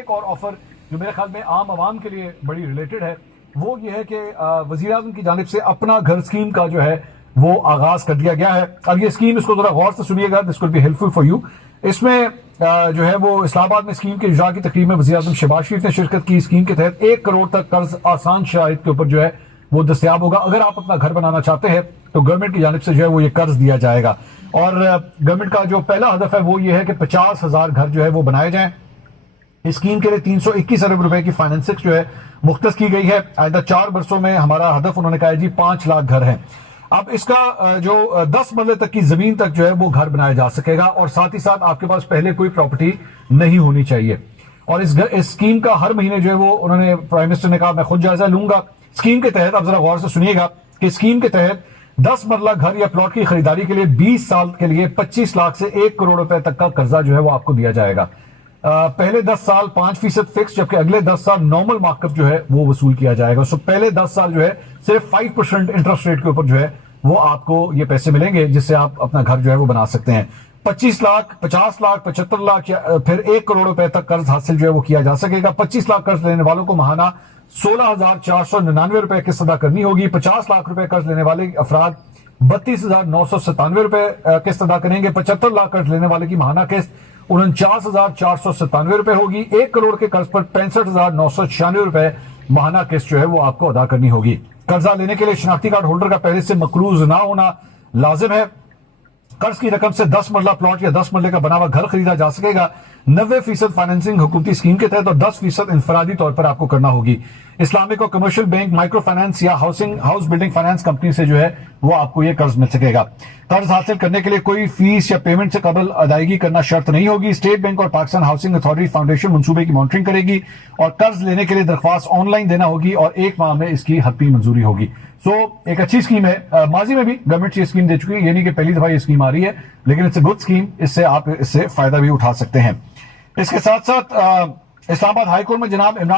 ایک اور آفر جو میرے خیال میں عام عوام کے لیے بڑی ریلیٹڈ ہے وہ یہ ہے کہ وزیر اعظم کی جانب سے اپنا گھر اسکیم کا جو ہے وہ آغاز کر دیا گیا ہے. اب یہ اسکیم اس کو ذرا غور سے سنیے گا, this will be helpful for you. اس میں جو ہے وہ اسلام آباد میں اسکیم کے اجرا کی تقریب میں وزیر اعظم شہباز شریف نے شرکت کی. اسکیم کے تحت 1 کروڑ تک قرض آسان شرائط کے اوپر جو ہے وہ دستیاب ہوگا. اگر آپ اپنا گھر بنانا چاہتے ہیں تو گورنمنٹ کی جانب سے جو ہے وہ یہ قرض دیا جائے گا, اور گورنمنٹ کا جو پہلا ہدف ہے وہ یہ ہے کہ 50,000 گھر جو ہے وہ بنائے جائیں. اسکیم کے لیے 321 ارب روپے کی فائننسنگ جو ہے مختص کی گئی ہے. آئندہ 4 برسوں میں ہمارا ہدف انہوں نے کہا ہے جی 5 لاکھ گھر ہیں. اب اس کا جو 10 مرلے تک کی زمین تک جو ہے وہ گھر بنایا جا سکے گا, اور ساتھ ہی ساتھ آپ کے پاس پہلے کوئی پراپرٹی نہیں ہونی چاہیے. اور اس اسکیم کا ہر مہینے جو ہے وہ انہوں نے پرائم منسٹر نے کہا میں خود جائزہ لوں گا. اسکیم کے تحت اب ذرا غور سے سنیے گا کہ اسکیم کے تحت 10 مرلہ گھر یا پلاٹ کی خریداری کے لیے 20 سال کے لیے 25 لاکھ سے 1 کروڑ روپے تک کا قرضہ جو ہے وہ آپ کو دیا جائے گا. پہلے 10 سال 5% فکس, جبکہ اگلے 10 سال نارمل مارک اپ جو ہے وہ وصول کیا جائے گا. سو پہلے 10 سال جو ہے صرف 5% انٹرسٹ ریٹ کے اوپر جو ہے وہ آپ کو یہ پیسے ملیں گے جس سے آپ اپنا گھر جو ہے وہ بنا سکتے ہیں. 25 لاکھ 50 لاکھ 75 لاکھ یا پھر 1 کروڑ روپے تک قرض حاصل جو ہے وہ کیا جا سکے گا. 25 لاکھ قرض لینے والوں کو ماہانہ 16,499 روپے قسط ادا کرنی ہوگی. 50 لاکھ روپے قرض لینے والے افراد 32,997 روپے قسط ادا کریں گے. 75 لاکھ قرض لینے والے کی ماہانہ قسط 49,497 روپے ہوگی. 1 کروڑ کے قرض پر 65,996 روپے ماہانہ قسط جو ہے وہ آپ کو ادا کرنی ہوگی. قرضہ لینے کے لیے شناختی کارڈ ہولڈر کا پہلے سے مقروض نہ ہونا لازم ہے. قرض کی رقم سے 10 مرلہ پلاٹ یا 10 مرلے کا بنا ہوا گھر خریدا جا سکے گا. 90% فائننسنگ حکومتی اسکیم کے تحت اور 10% انفرادی طور پر آپ کو کرنا ہوگی. اسلامک اور کمرشل بینک, مائکرو فائنانس یا ہاؤس بلڈنگ فائنانس کمپنی سے جو ہے وہ آپ کو یہ قرض مل سکے گا. قرض حاصل کرنے کے لیے کوئی فیس یا پیمنٹ سے قبل ادائیگی کرنا شرط نہیں ہوگی. اسٹیٹ بینک اور پاکستان ہاؤسنگ اتھارٹی فاؤنڈیشن منصوبے کی مانیٹرنگ کرے گی, اور قرض لینے کے لیے درخواست آن لائن دینا ہوگی اور 1 ماہ میں اس کی حتمی منظوری ہوگی. سو ایک اچھی اسکیم ہے. ماضی میں بھی گورنمنٹ یہ اسکیم دے چکی ہے, یعنی کہ پہلی دفعہ یہ اسکیم آ رہی ہے, لیکن اٹس اے گڈ اسکیم. اس سے آپ اس سے فائدہ بھی اٹھا سکتے ہیں. اس کے ساتھ ساتھ اسلام آباد ہائی کورٹ میں جناب عمران